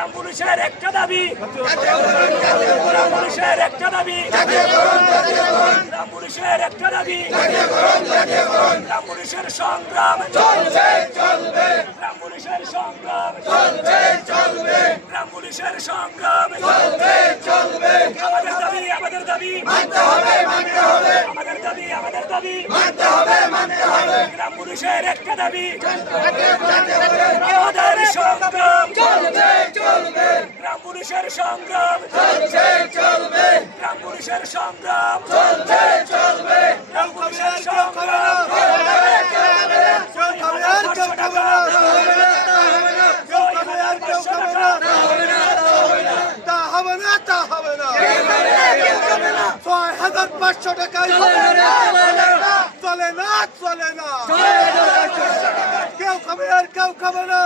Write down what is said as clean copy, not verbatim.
গ্রাম পুলিশের একটা দাবি, গ্রাম পুলিশের একটা দাবি, গ্রাম পুলিশের একটা দাবি, গ্রাম পুলিশের সংগ্রাম চলবে চলবে, গ্রাম পুলিশের সংগ্রাম চলবে চলবে, গ্রাম পুলিশের সংগ্রাম চলবে চলবে। আমাদের দাবি মানতে হবে মানতে হবে, আমাদের দাবি মানতে হবে মানতে হবে। গ্রাম পুলিশের একটা দাবি, আমাদের সংগ্রাম চলবে চলবে, গ্রাম পুলিশের সংগ্রাম চলবে চলবে, গ্রাম পুলিশের সংগ্রাম চলবে চলবে, গ্রাম পুলিশের সংগ্রাম চলবে চলবে। $500 টাকায় চলে না, কেউ খাবে আর কেউ খাবে না।